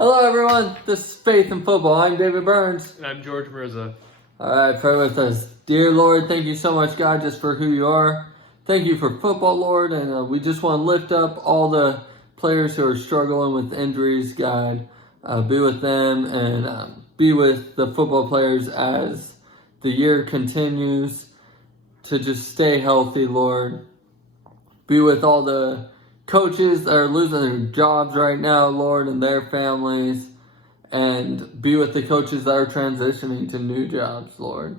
Hello, everyone. This is Faith in Football. I'm David Burns. And I'm George Mirza. All right, pray with us. Dear Lord, thank you so much, God, just for who you are. Thank you for football, Lord. And we just want to lift up all the players who are struggling with injuries, God. Be with them and be with the football players as the year continues to just stay healthy, Lord. Be with all the coaches that are losing their jobs right now, Lord, and their families. And be with the coaches that are transitioning to new jobs, Lord.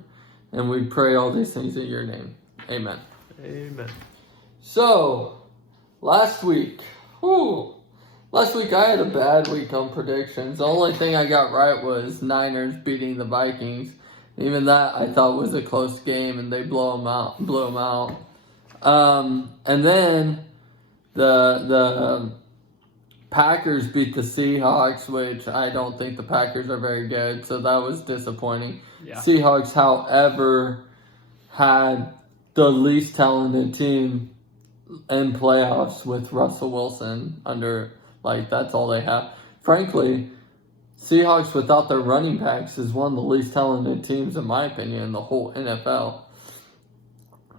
And we pray all these things in your name. Amen. Amen. So, last week I had a bad week on predictions. The only thing I got right was Niners beating the Vikings. Even that I thought was a close game, and they blew them out. And then the Packers beat the Seahawks, which I don't think the Packers are very good, so that was disappointing. Yeah. Seahawks, however, had the least talented team in playoffs with Russell Wilson under, that's all they have. Frankly, Seahawks without their running backs is one of the least talented teams, in my opinion, in the whole NFL.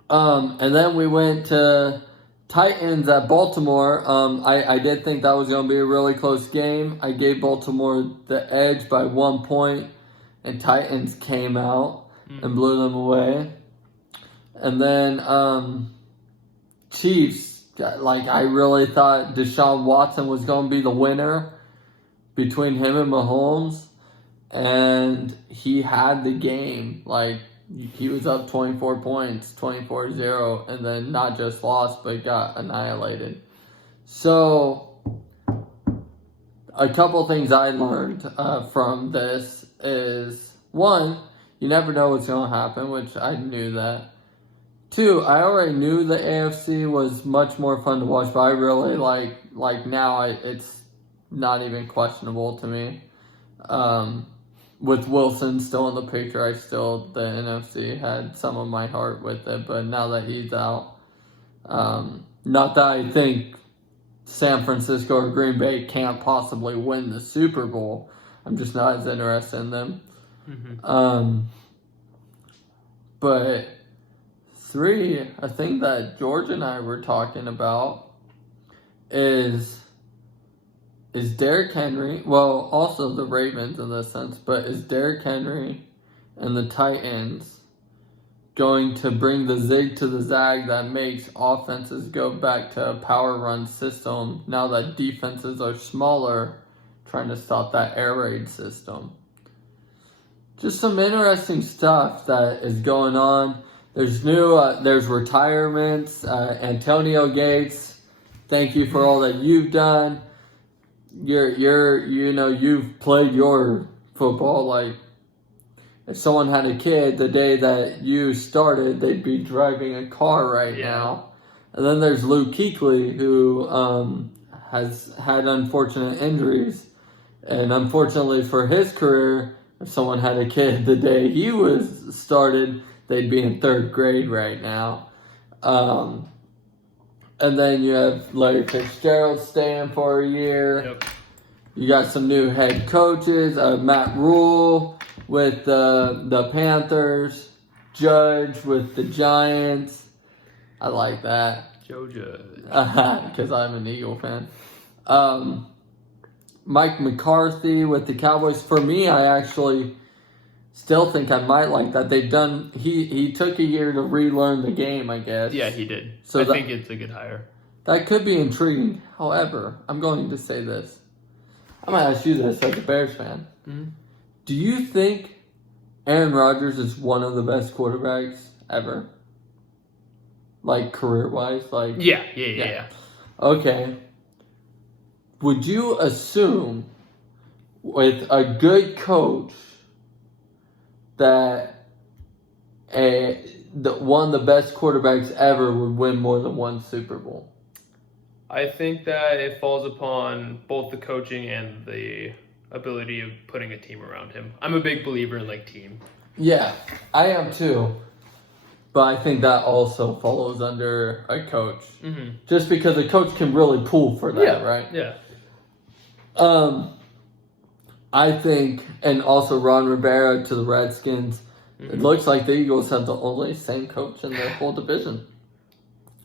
And then we went to Titans at Baltimore. I did think that was going to be a really close game. I gave Baltimore the edge by 1 point, and Titans came out and blew them away. And then Chiefs, I really thought Deshaun Watson was going to be the winner between him and Mahomes, and he had the game. He was up 24 points, 24-0, and then not just lost, but got annihilated. So, a couple things I learned from this is, one, you never know what's going to happen, which I knew that. Two, I already knew the AFC was much more fun to watch, but I really like now it's not even questionable to me. With Wilson still in the picture, the NFC had some of my heart with it, but now that he's out, not that I think San Francisco or Green Bay can't possibly win the Super Bowl. I'm just not as interested in them. Mm-hmm. But three, a thing that George and I were talking about is Derrick Henry, well, also the Ravens in this sense, but is Derrick Henry and the Titans going to bring the zig to the zag that makes offenses go back to a power run system now that defenses are smaller, trying to stop that air raid system? Just some interesting stuff that is going on. There's there's retirements. Antonio Gates, thank you for all that you've done. You've played your football. If someone had a kid the day that you started, they'd be driving a car right now. And then there's Luke Kuechly, who has had unfortunate injuries. And unfortunately for his career, if someone had a kid the day he was started, they'd be in third grade right now. And then you have Larry Fitzgerald staying for a year. Yep. You got some new head coaches. Matt Rule with the Panthers. Judge with the Giants. I like that. Joe Judge. Because I'm an Eagle fan. Mike McCarthy with the Cowboys. For me, I actually still think I might like that. He took a year to relearn the game, I guess. Yeah, he did. So I think it's a good hire. That could be intriguing. However, I'm going to say this. I'm going to ask you this as a Bears fan. Mm-hmm. Do you think Aaron Rodgers is one of the best quarterbacks ever? Career-wise? Yeah. Okay. Would you assume with a good coach that one of the best quarterbacks ever would win more than one Super Bowl? I think that it falls upon both the coaching and the ability of putting a team around him. I'm a big believer in team. Yeah, I am too. But I think that also follows under a coach. Mm-hmm. Just because a coach can really pull for that, right? Yeah. I think, and also Ron Rivera to the Redskins. It looks like the Eagles have the only same coach in their whole division.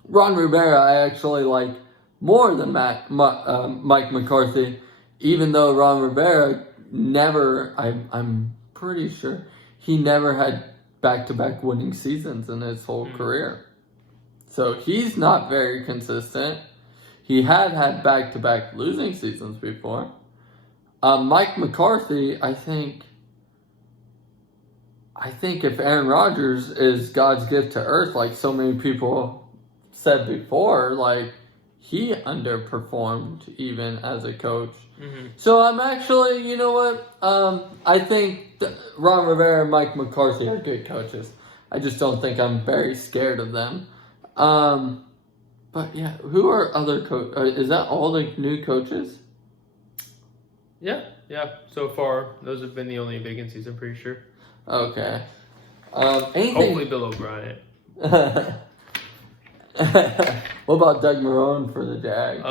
Ron Rivera, I actually like more than Mike McCarthy, even though Ron Rivera never, I'm pretty sure, he never had back-to-back winning seasons in his whole career. So he's not very consistent. He had back-to-back losing seasons before. Mike McCarthy, I think if Aaron Rodgers is God's gift to earth, like so many people said before, like he underperformed even as a coach. So I'm actually, you know what? I think Ron Rivera and Mike McCarthy are good coaches. I just don't think I'm very scared of them. But yeah, who are other coaches? Is that all the new coaches? Yeah. So far, those have been the only vacancies, I'm pretty sure. Okay. Hopefully Bill O'Brien. What about Doug Marrone for the Jags?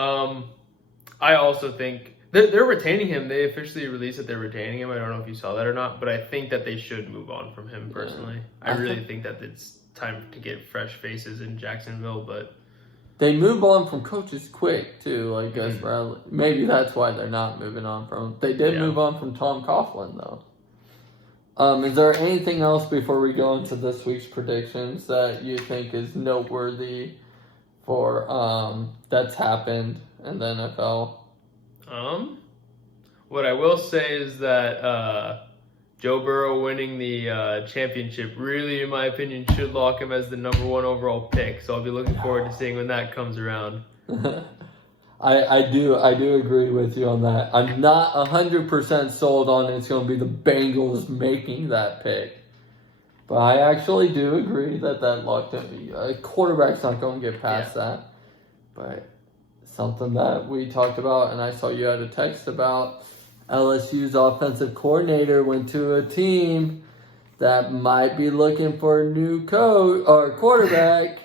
I also think they're retaining him. They officially released that they're retaining him. I don't know if you saw that or not, but I think that they should move on from him personally. I really think that it's time to get fresh faces in Jacksonville, but they move on from coaches quick too, like Gus Bradley. Maybe that's why they're not moving on from him. They did move on from Tom Coughlin though. Is there anything else before we go into this week's predictions that you think is noteworthy for that's happened in the NFL? What I will say is that Joe Burrow winning the championship really, in my opinion, should lock him as the number 1 overall pick. So I'll be looking forward to seeing when that comes around. I do agree with you on that. I'm not 100% sold on it's going to be the Bengals making that pick. But I actually do agree that locked him. A quarterback's not going to get past that. But something that we talked about, and I saw you had a text about, LSU's offensive coordinator went to a team that might be looking for a new coach or quarterback.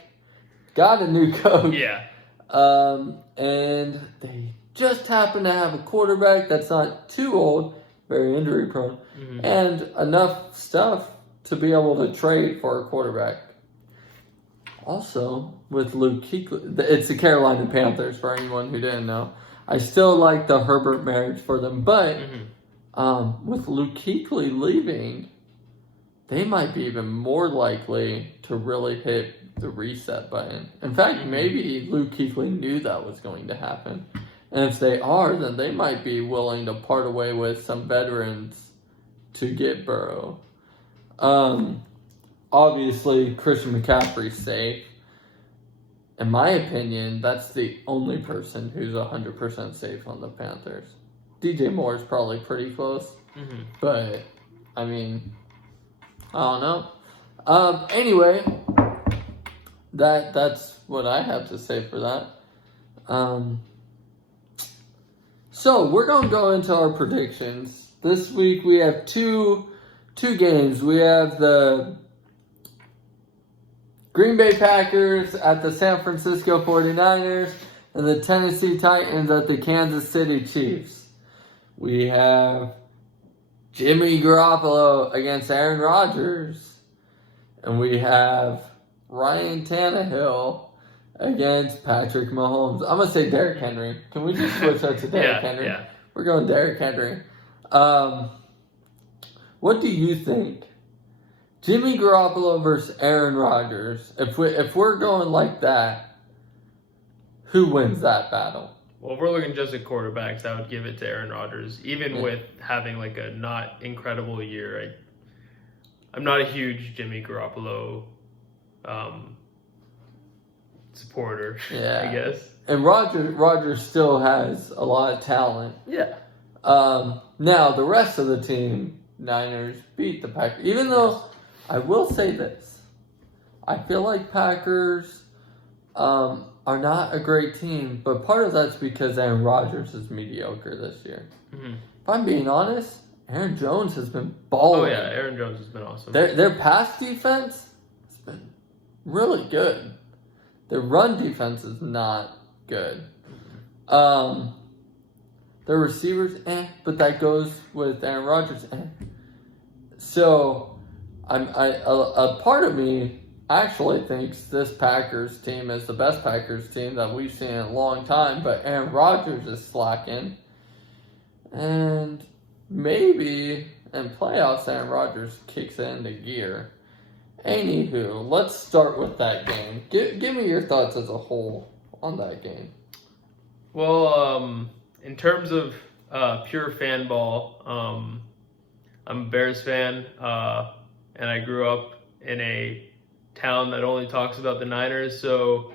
Got a new coach. Yeah. And they just happen to have a quarterback that's not too old, very injury prone, and enough stuff to be able to trade for a quarterback. Also, with Luke Kuechly, it's the Carolina Panthers for anyone who didn't know. I still like the Herbert marriage for them, but with Luke Kuechly leaving, they might be even more likely to really hit the reset button. In fact, maybe Luke Kuechly knew that was going to happen. And if they are, then they might be willing to part away with some veterans to get Burrow. Obviously, Christian McCaffrey's safe. In my opinion, that's the only person who's 100% safe on the Panthers. DJ Moore is probably pretty close. But, I mean, I don't know. Anyway, that's what I have to say for that. So we're gonna go into our predictions. This week we have two games. We have the Green Bay Packers at the San Francisco 49ers and the Tennessee Titans at the Kansas City Chiefs. We have Jimmy Garoppolo against Aaron Rodgers. And we have Ryan Tannehill against Patrick Mahomes. I'm going to say Derrick Henry. Can we just switch that to Derrick Henry? Yeah. We're going Derrick Henry. What do you think? Jimmy Garoppolo versus Aaron Rodgers. If we're going like that, who wins that battle? Well, if we're looking just at quarterbacks, I would give it to Aaron Rodgers. Even with having like a not incredible year, I'm not a huge Jimmy Garoppolo supporter, I guess. And Rodgers still has a lot of talent. Yeah. Now, the rest of the team, Niners, beat the Packers. Even though, I will say this, I feel like Packers are not a great team, but part of that's because Aaron Rodgers is mediocre this year. If I'm being honest, Aaron Jones has been balling. Oh, yeah, Aaron Jones has been awesome. Their pass defense has been really good. Their run defense is not good. The Their receivers, but that goes with Aaron Rodgers, So, a part of me actually thinks this Packers team is the best Packers team that we've seen in a long time, but Aaron Rodgers is slacking. And maybe in playoffs, Aaron Rodgers kicks it into gear. Anywho, let's start with that game. Give me your thoughts as a whole on that game. Well, in terms of pure fan ball, I'm a Bears fan, and I grew up in a town that only talks about the Niners. So,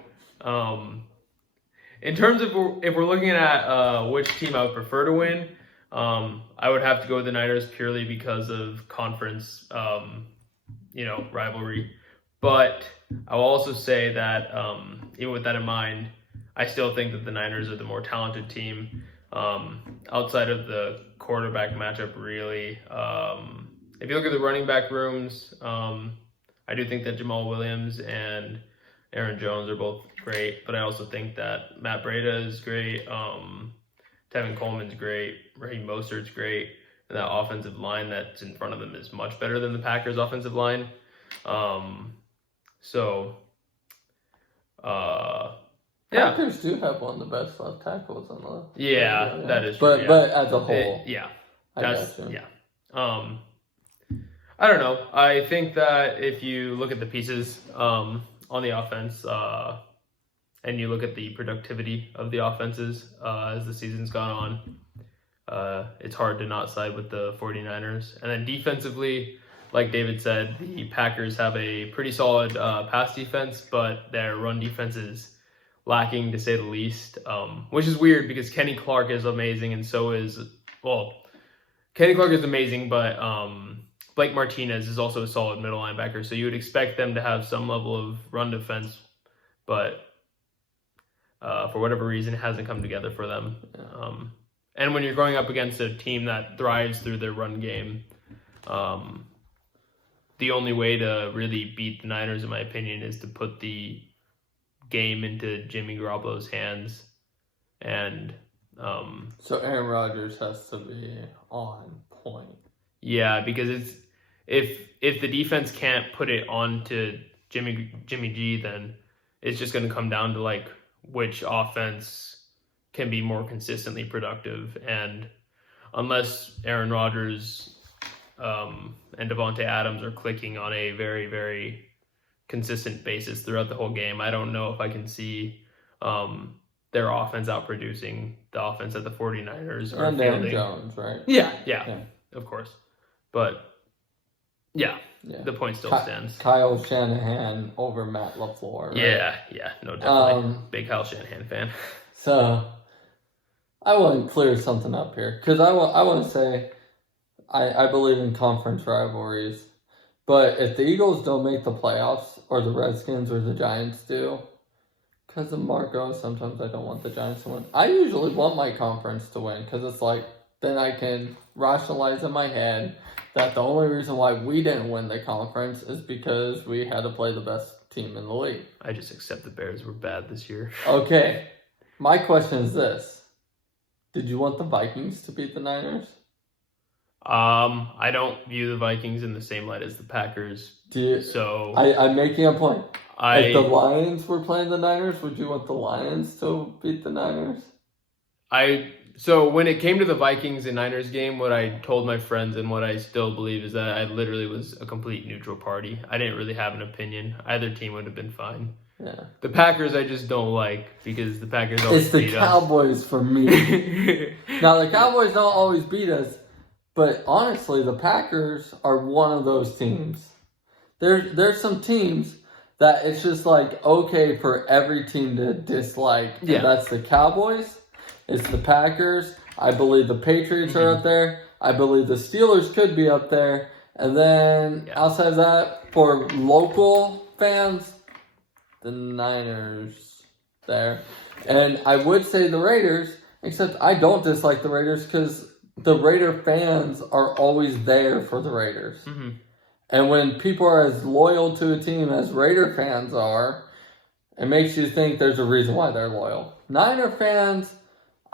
in terms of if we're looking at which team I would prefer to win, I would have to go with the Niners purely because of conference, rivalry. But I will also say that even with that in mind, I still think that the Niners are the more talented team. Outside of the quarterback matchup, really. If you look at the running back rooms, I do think that Jamal Williams and Aaron Jones are both great, but I also think that Matt Breida is great. Tevin Coleman's great. Raheem Mostert's great. And that offensive line that's in front of them is much better than the Packers' offensive line. Packers do have one of the best left tackles on the that is true. But as a whole, I don't know. I think that if you look at the pieces on the offense and you look at the productivity of the offenses as the season's gone on, it's hard to not side with the 49ers. And then defensively, like David said, the Packers have a pretty solid pass defense, but their run defense is lacking, to say the least, which is weird because Kenny Clark is amazing, and Kenny Clark is amazing, but Blake Martinez is also a solid middle linebacker, so you would expect them to have some level of run defense, but for whatever reason, it hasn't come together for them. And when you're going up against a team that thrives through their run game, the only way to really beat the Niners, in my opinion, is to put the game into Jimmy Garoppolo's hands, and so Aaron Rodgers has to be on point. Yeah, because it's if the defense can't put it on to Jimmy G, then it's just going to come down to like which offense can be more consistently productive, and unless Aaron Rodgers and Devontae Adams are clicking on a very, very consistent basis throughout the whole game, I don't know if I can see their offense outproducing the offense that the 49ers are and fielding. Aaron Jones, right? Yeah, of course. But the point still stands. Kyle Shanahan over Matt LaFleur. Right? Yeah, no, definitely. Big Kyle Shanahan fan. So I want to clear something up here because I want to say I believe in conference rivalries. But if the Eagles don't make the playoffs, or the Redskins or the Giants do, because of Marco, sometimes I don't want the Giants to win. I usually want my conference to win, because it's like, then I can rationalize in my head that the only reason why we didn't win the conference is because we had to play the best team in the league. I just accept the Bears were bad this year. Okay, my question is this. Did you want the Vikings to beat the Niners? I don't view the Vikings in the same light as the Packers. I'm making a point. If the Lions were playing the Niners, would you want the Lions to beat the Niners? So when it came to the Vikings and Niners game, what I told my friends and what I still believe is that I literally was a complete neutral party. I didn't really have an opinion. Either team would have been fine. Yeah. The Packers I just don't like because the Packers always beat us. It's the Cowboys for me. Now, the Cowboys don't always beat us. But honestly, the Packers are one of those teams. There's some teams that it's just like okay for every team to dislike. Yeah. And that's the Cowboys. It's the Packers. I believe the Patriots are up there. I believe the Steelers could be up there. And then outside of that, for local fans, the Niners there. And I would say the Raiders, except I don't dislike the Raiders because the Raider fans are always there for the Raiders. Mm-hmm. And when people are as loyal to a team as Raider fans are, it makes you think there's a reason why they're loyal. Niner fans,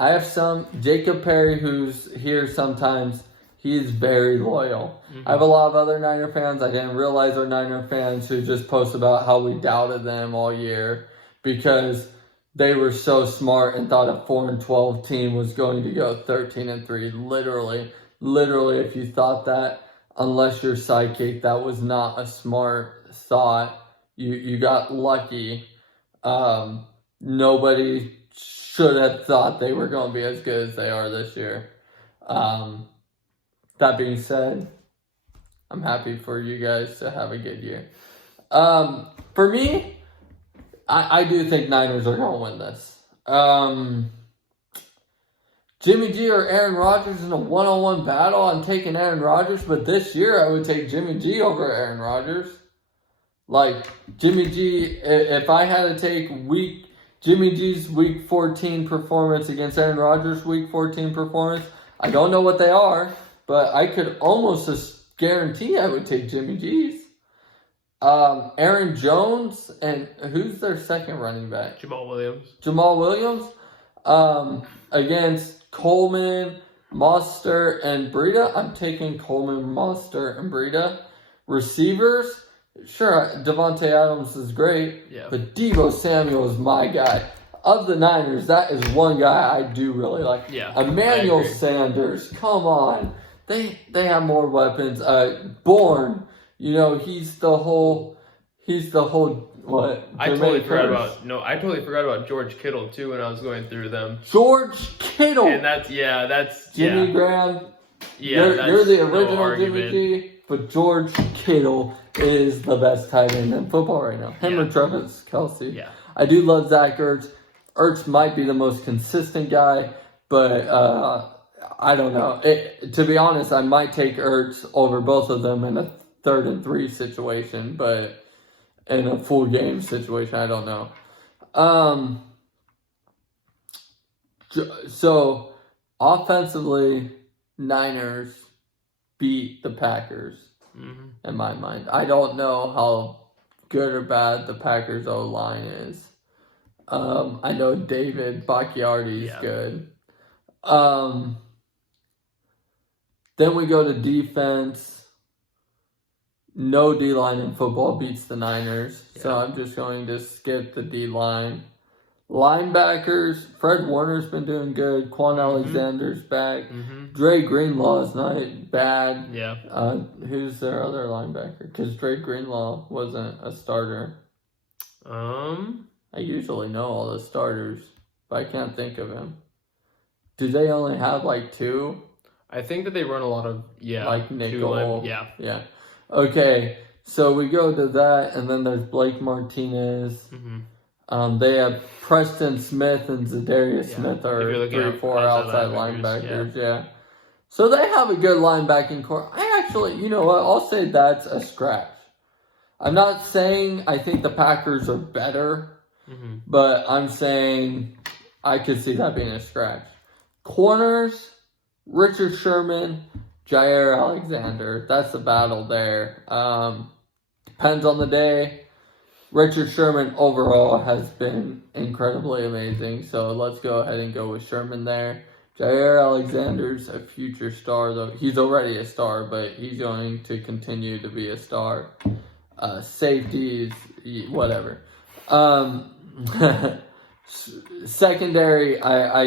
I have some. Jacob Perry, who's here sometimes, he's very loyal. I have a lot of other Niner fans. I didn't realize they're Niner fans who just post about how we doubted them all year because they were so smart and thought a 4-12 team was going to go 13-3. Literally, if you thought that, unless you're psychic, that was not a smart thought. You got lucky. Nobody should have thought they were going to be as good as they are this year. That being said, I'm happy for you guys to have a good year. For me, I do think Niners are going to win this. Jimmy G or Aaron Rodgers in a one-on-one battle. I'm taking Aaron Rodgers, but this year I would take Jimmy G over Aaron Rodgers. Like, Jimmy G, if I had to take Jimmy G's Week 14 performance against Aaron Rodgers' Week 14 performance, I don't know what they are, but I could almost just guarantee I would take Jimmy G's. Aaron Jones, and who's their second running back? Jamal Williams. Against Coleman, Mostert, and Breida. I'm taking Coleman, Mostert, and Breida. Receivers, sure, Devontae Adams is great, but Deebo Samuel is my guy. Of the Niners, that is one guy I do really like. Yeah, Emmanuel Sanders, come on. They have more weapons. Bourne, he's the whole what? I totally forgot about George Kittle too when I was going through them. George Kittle. And that's Jimmy Graham. Yeah, you're the original no Jimmy G, but George Kittle is the best tight end in football right now. Him or Travis Kelce. Yeah. I do love Zach Ertz. Ertz might be the most consistent guy, but I don't know. To be honest, I might take Ertz over both of them in a 3rd and 3 situation, but in a full game situation, I don't know. So, offensively, Niners beat the Packers, in my mind. I don't know how good or bad the Packers O-line is. I know David Bakhtiari is good. Then we go to defense. No D-line in football beats the Niners, so I'm just going to skip the D-line. Linebackers, Fred Warner's been doing good. Quan Alexander's back. Dre Greenlaw's not bad. Yeah. Who's their other linebacker? Because Dre Greenlaw wasn't a starter. I usually know all the starters, but I can't think of him. Do they only have like 2? I think that they run a lot of like nickel. Yeah. Okay, so we go to that, and then there's Blake Martinez. They have Preston Smith and Zadarius Smith are 3-4 outside linebackers. So they have a good linebacking core. I actually, you know what? I'll say that's a scratch. I'm not saying I think the Packers are better, but I'm saying I could see that being a scratch. Corners, Richard Sherman, Jair Alexander. That's the battle there. Depends on the day. Richard Sherman overall has been incredibly amazing, so let's go ahead and go with Sherman there. Jair Alexander's a future star, though. He's already a star, but he's going to continue to be a star. Safeties, whatever. Secondary, I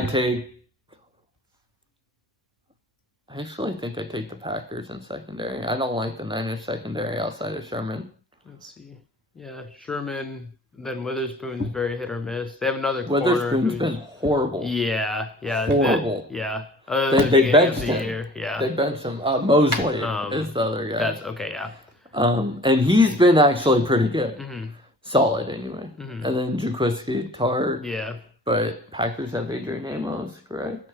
actually think I take the Packers in secondary. I don't like the Niners secondary outside of Sherman. Let's see. Yeah, Sherman, then Witherspoon's very hit or miss. They have another corner. Witherspoon's been horrible. Yeah. Horrible. They benched him. They benched him. Mosley is the other guy. That's okay, and he's been actually pretty good. Solid anyway. And then Jaquiski Tart. Yeah. But Packers have Adrian Amos, correct?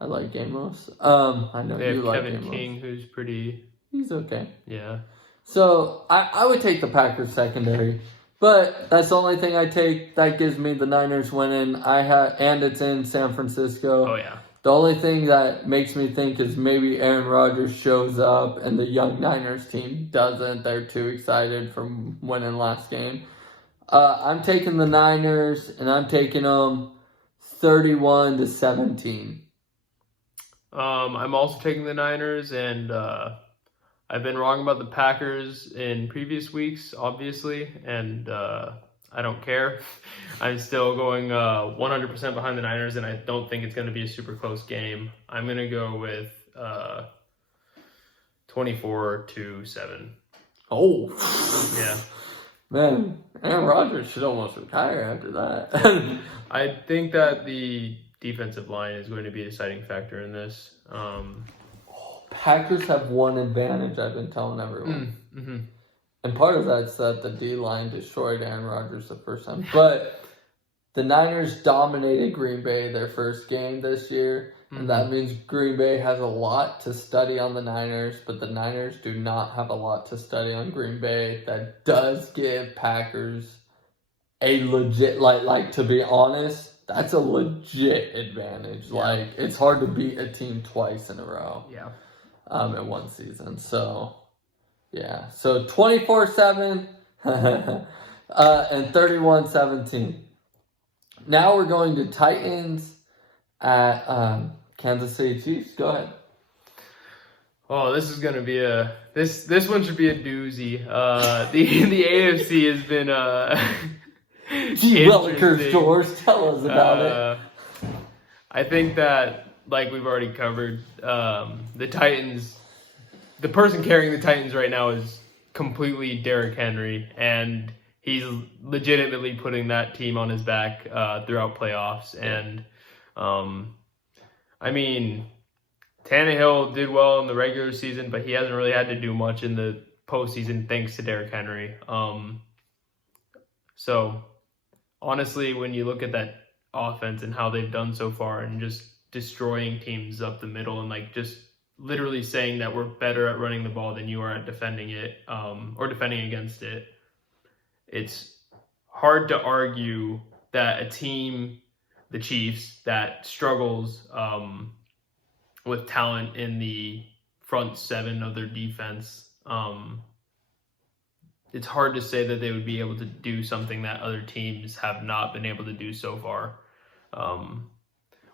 I like Amos. I know they you like Kevin Amos. King, who's pretty... He's okay. Yeah. So, I would take the Packers secondary. But that's the only thing I take. That gives me the Niners winning. And it's in San Francisco. Oh, yeah. The only thing that makes me think is maybe Aaron Rodgers shows up and the young Niners team doesn't. They're too excited from winning last game. I'm taking the Niners, and I'm taking them 31-17. I'm also taking the Niners, and I've been wrong about the Packers in previous weeks, obviously, and I don't care. I'm still going 100% behind the Niners, and I don't think it's going to be a super close game. I'm going to go with 24-7. Oh. Yeah. Man, Aaron Rodgers should almost retire after that. I think that the defensive line is going to be a deciding factor in this. Packers have one advantage, I've been telling everyone. Mm-hmm. And part of that's that the D-line destroyed Aaron Rodgers the first time. But the Niners dominated Green Bay their first game this year. Mm-hmm. And that means Green Bay has a lot to study on the Niners. But the Niners do not have a lot to study on Green Bay. That does give Packers a legit, like to be honest, that's a legit advantage. Yeah. Like, it's hard to beat a team twice in a row. Yeah. In one season. So, yeah. So, 24-7 and 31-17. Now we're going to Titans at Kansas City Chiefs. Go ahead. Oh, this is gonna be this one should be a doozy. The AFC has been Gee Willikers, interesting. George, tell us about it. I think that, like we've already covered, the Titans, the person carrying the Titans right now is completely Derrick Henry, and he's legitimately putting that team on his back throughout playoffs. And I mean, Tannehill did well in the regular season, but he hasn't really had to do much in the postseason thanks to Derrick Henry. So honestly, when you look at that offense and how they've done so far and just destroying teams up the middle and like just literally saying that we're better at running the ball than you are at defending it, or defending against it, it's hard to argue that a team, the Chiefs, that struggles with talent in the front seven of their defense, it's hard to say that they would be able to do something that other teams have not been able to do so far.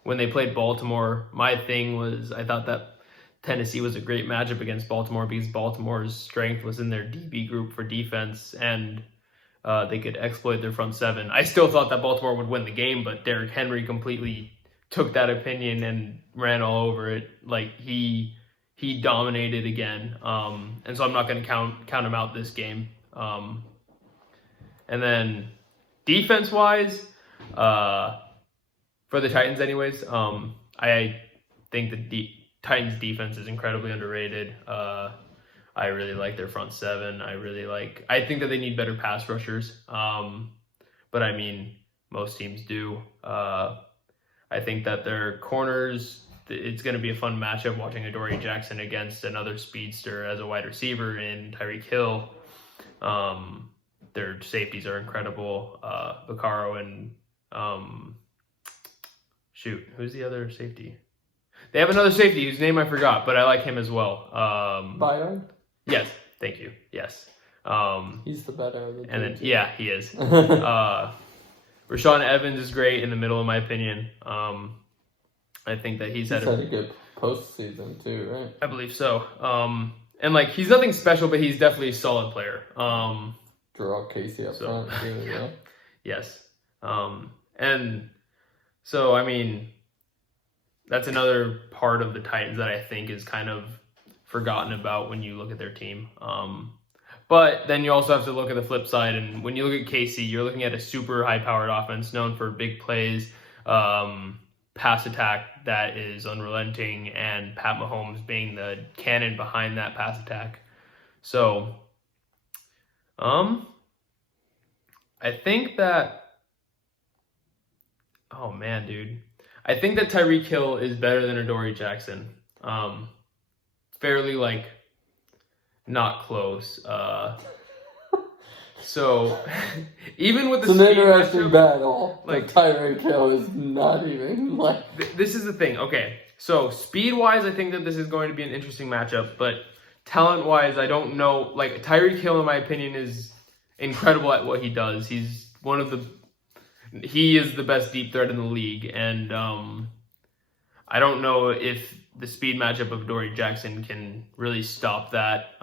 When they played Baltimore, my thing was I thought that Tennessee was a great matchup against Baltimore because Baltimore's strength was in their DB group for defense, and they could exploit their front seven. I still thought that Baltimore would win the game, but Derrick Henry completely took that opinion and ran all over it. Like he dominated again, and so I'm not going to count him out this game. And then defense-wise, for the Titans anyways, I think the Titans defense is incredibly underrated. I really like their front seven. I think that they need better pass rushers. But I mean, most teams do. I think that their corners, it's going to be a fun matchup watching Adoree Jackson against another speedster as a wide receiver in Tyreek Hill. Their safeties are incredible. Vaccaro and who's the other safety? They have another safety whose name I forgot, but I like him as well. Byard? Yes, thank you. Yes. He's the better of the two. And then, yeah, he is. Rashaan Evans is great in the middle, in my opinion. I think that he's had a good postseason too, right? I believe so. And like he's nothing special, but he's definitely a solid player. Gerald Casey up front too, yeah. Yes. And so I mean, that's another part of the Titans that I think is kind of forgotten about when you look at their team. But then you also have to look at the flip side, and when you look at KC, you're looking at a super high-powered offense known for big plays, pass attack that is unrelenting, and Pat Mahomes being the cannon behind that pass attack. So, I think that, oh man, dude. I think that Tyreek Hill is better than Adoree Jackson. Fairly, like, not close. So, even with the it's an speed interesting matchup, battle. like, Tyreek Hill is not even like. This is the thing. Okay, so speed-wise, I think that this is going to be an interesting matchup. But talent-wise, I don't know. Like Tyreek Hill, in my opinion, is incredible at what he does. He's one of the he is the best deep threat in the league, and I don't know if the speed matchup of Dory Jackson can really stop that.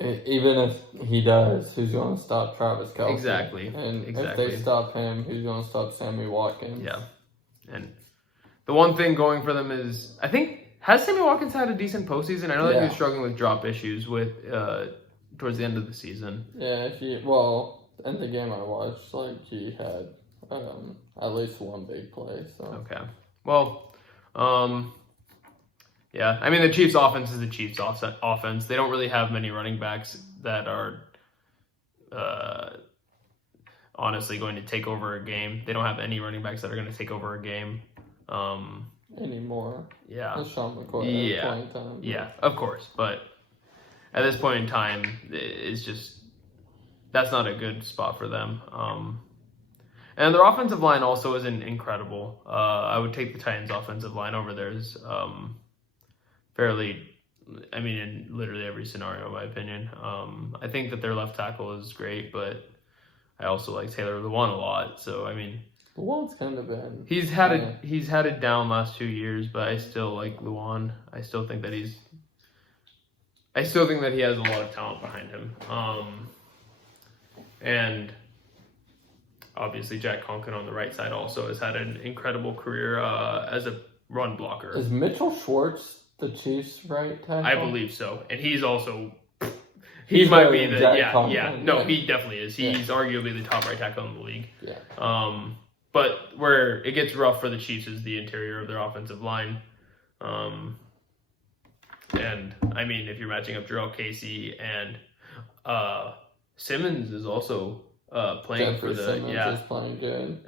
Even if he does, who's going to stop Travis Kelce? Exactly. And exactly. if they stop him, who's going to stop Sammy Watkins? Yeah. And the one thing going for them is, I think, has Sammy Watkins had a decent postseason? I know that he was struggling with drop issues with towards the end of the season. Yeah, in the game I watched, like, he had at least one big play. So Okay. Well, yeah. I mean, the Chiefs' offense is the Chiefs' offense. They don't really have many running backs that are honestly going to take over a game. They don't have any running backs that are going to take over a game. Anymore. Yeah. That's Sean McCoy at point in time. Yeah, of course. But at this point in time, it's just that's not a good spot for them. And their offensive line also isn't incredible. I would take the Titans' offensive line over theirs fairly. I mean, in literally every scenario, in my opinion. I think that their left tackle is great, but I also like Taylor Lewan a lot. So I mean, Lewan's kind of been. He's had it down last 2 years, but I still like Lewan. I still think that he has a lot of talent behind him. And obviously Jack Conklin on the right side also has had an incredible career as a run blocker. Is Mitchell Schwartz the Chiefs' right tackle? I believe so, and he's also. He might be the he definitely is. He's arguably the top right tackle in the league. Yeah. But where it gets rough for the Chiefs is the interior of their offensive line. And I mean, if you're matching up Jarrell Casey and Simmons is also playing Jeffrey for the Simmons is playing good.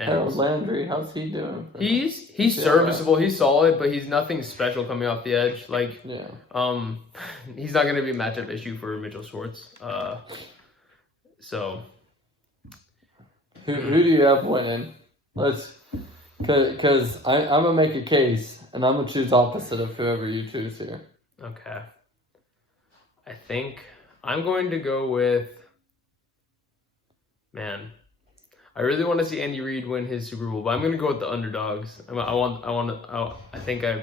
And Harold Landry, how's he doing? He's serviceable. He's solid, but he's nothing special coming off the edge. Like he's not going to be a matchup issue for Mitchell Schwartz. So. Who do you have winning? Because I'm gonna make a case, and I'm gonna choose opposite of whoever you choose here. Okay. I think I'm going to go with. Man, I really want to see Andy Reid win his Super Bowl, but I'm going to go with the underdogs. I think I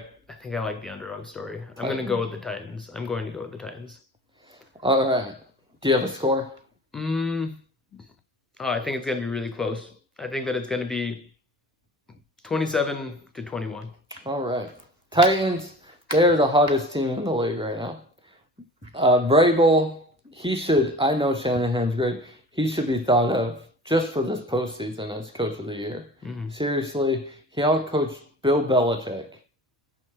like the underdog story. I'm going to go with the Titans. All right. Do you have a score? I think it's going to be really close. I think that it's going to be 27-21. All right. Titans, they're the hottest team in the league right now. Vrabel, I know Shanahan's great. He should be thought of just for this postseason as coach of the year. Mm-hmm. Seriously, he outcoached Bill Belichick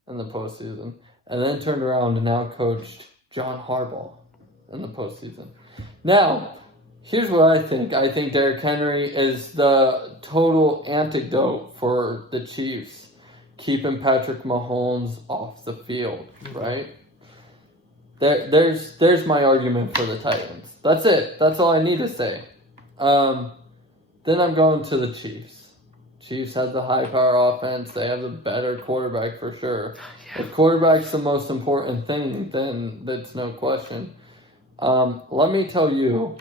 in the postseason and then turned around and outcoached John Harbaugh in the postseason. Now, here's what I think. I think Derrick Henry is the total antidote for the Chiefs, keeping Patrick Mahomes off the field, right? There's my argument for the Titans. That's it. That's all I need to say. Then I'm going to the Chiefs. Chiefs have the high power offense. They have the better quarterback for sure. Yeah. If quarterback's the most important thing, then that's no question. Let me tell you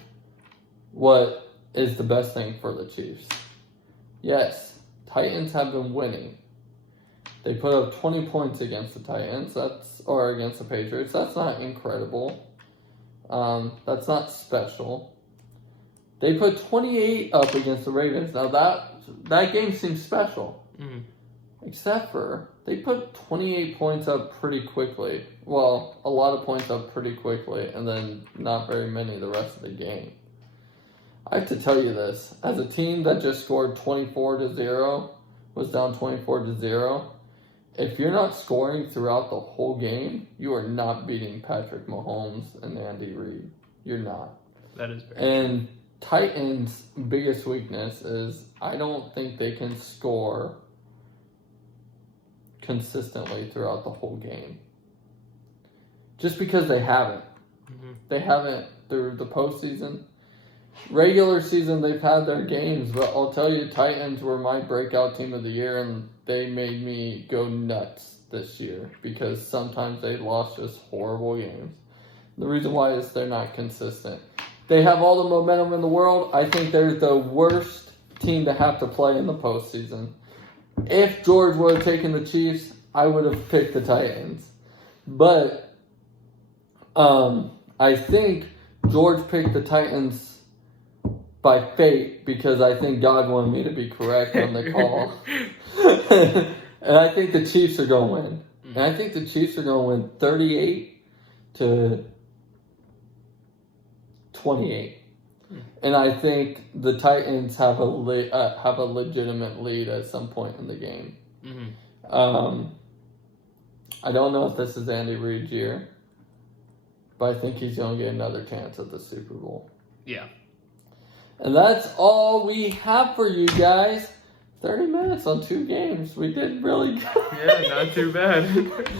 what is the best thing for the Chiefs. Yes, Titans have been winning. They put up 20 points against the Titans, or against the Patriots. That's not incredible. That's not special. They put 28 up against the Ravens. Now that game seems special. Mm-hmm. Except for they put 28 points up pretty quickly. Well, a lot of points up pretty quickly, and then not very many the rest of the game. I have to tell you this. As a team that just scored 24-0, was down 24-0, if you're not scoring throughout the whole game, you are not beating Patrick Mahomes and Andy Reid. You're not. That is very true. Titans' biggest weakness is I don't think they can score consistently throughout the whole game. Just because they haven't. Mm-hmm. They haven't through the postseason. Regular season, they've had their games, but I'll tell you, Titans were my breakout team of the year, and they made me go nuts this year because sometimes they lost just horrible games. The reason why is they're not consistent. They have all the momentum in the world. I think they're the worst team to have to play in the postseason. If George would have taken the Chiefs, I would have picked the Titans. But I think George picked the Titans by fate because I think God wanted me to be correct on the call. And I think the Chiefs are going to win. And I think the Chiefs are going to win 38-28. And I think the Titans have a legitimate lead at some point in the game. I don't know if this is Andy Reid's year, but I think he's going to get another chance at the Super Bowl. Yeah. And that's all we have for you guys. 30 minutes on 2 games. We did really good. Yeah, not too bad.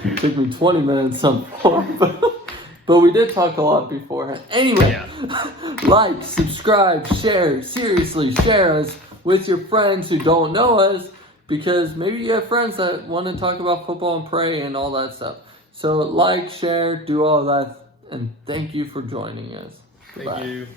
It took me 20 minutes some point, but we did talk a lot beforehand. Anyway, like, subscribe, share. Seriously, share us with your friends who don't know us, because maybe you have friends that want to talk about football and pray and all that stuff. So like, share, do all that, and thank you for joining us. Goodbye. Thank you.